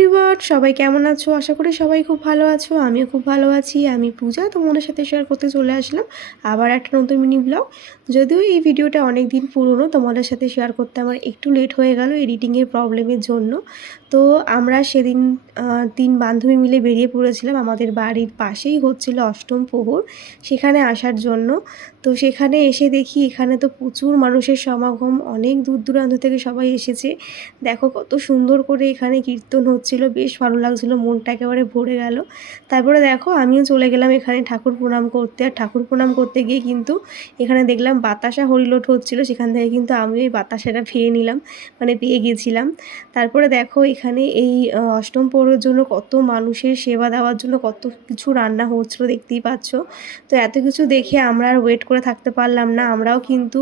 Everyone, সবাই কেমন আছো? আশা করি সবাই খুব ভালো আছো। আমিও খুব ভালো আছি। আমি পূজা তোমাদের সাথে শেয়ার করতে চলে আসলাম আবার একটা নতুন মিনি ব্লগ। যদিও এই ভিডিওটা অনেক দিন পুরনো, তোমাদের সাথে শেয়ার করতে আমার একটু লেট হয়ে গেল এডিটিংয়ের প্রবলেমের জন্য। তো আমরা সেদিন ৩ বান্ধবী মিলে বেরিয়ে পড়েছিলাম। আমাদের বাড়ির পাশেই হচ্ছিল অষ্টম প্রহর, সেখানে আসার জন্য। তো সেখানে এসে দেখি এখানে তো প্রচুর মানুষের সমাগম, অনেক দূর দূরান্ত থেকে সবাই এসেছে। দেখো কত সুন্দর করে এখানে কীর্তন হচ্ছিল, বেশ ভালো লাগছিলো, মনটা একেবারে ভরে গেল। তারপরে দেখো আমিও চলে গেলাম এখানে ঠাকুর প্রণাম করতে। আর ঠাকুর প্রণাম করতে গিয়ে কিন্তু এখানে দেখলাম বাতাসা হরিলোট হচ্ছিলো, সেখান থেকে কিন্তু আমিও এই বাতাসাটা পেয়ে নিলাম, মানে পেয়ে গেছিলাম। তারপরে দেখো এখানে এই অষ্টম প্রহরের জন্য কত মানুষের সেবা দেওয়ার জন্য কত কিছু রান্না হচ্ছিলো, দেখতেই পাচ্ছ। তো এত কিছু দেখে আমরা আর ওয়েট করে থাকতে পারলাম না, আমরাও কিন্তু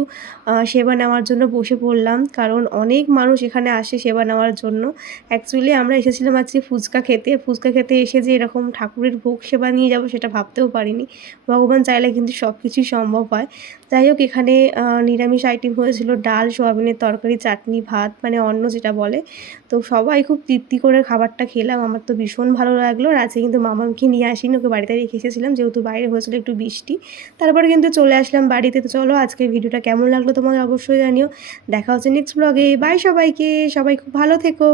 সেবা নেওয়ার জন্য বসে পড়লাম, কারণ অনেক মানুষ এখানে আসে সেবা নেওয়ার জন্য। অ্যাকচুয়ালি আমরা এসেছিলাম আজকে ফুচকা খেতে। ফুচকা খেতে এসে যে এরকম ঠাকুরের ভোগ সেবা নিয়ে যাব সেটা ভাবতেও পারিনি। ভগবান চাইলে কিন্তু সব কিছুই সম্ভব হয়। যাই হোক, এখানে নিরামিষ আইটেম হয়েছিল ডাল, সোয়াবিনের তরকারি, চাটনি, ভাত, মানে অন্ন যেটা বলে। তো সবাই খুব তৃপ্তি করে খাবারটা খেলাম। আমার তো ভীষণ ভালো লাগলো। আর আজকে কিন্তু মামামকে নিয়ে আসিনি, ওকে বাড়িতে রেখে এসেছিলাম যেহেতু বাইরে হয়েছিল একটু বৃষ্টি। তারপরে কিন্তু চলে আসলাম বাড়িতে। তো চলো আজকের ভিডিওটা কেমন লাগলো তোমাদের অবশ্যই জানিও। দেখা হচ্ছে নেক্সট ব্লগে। বাই সবাইকে, সবাই খুব ভালো থেকো।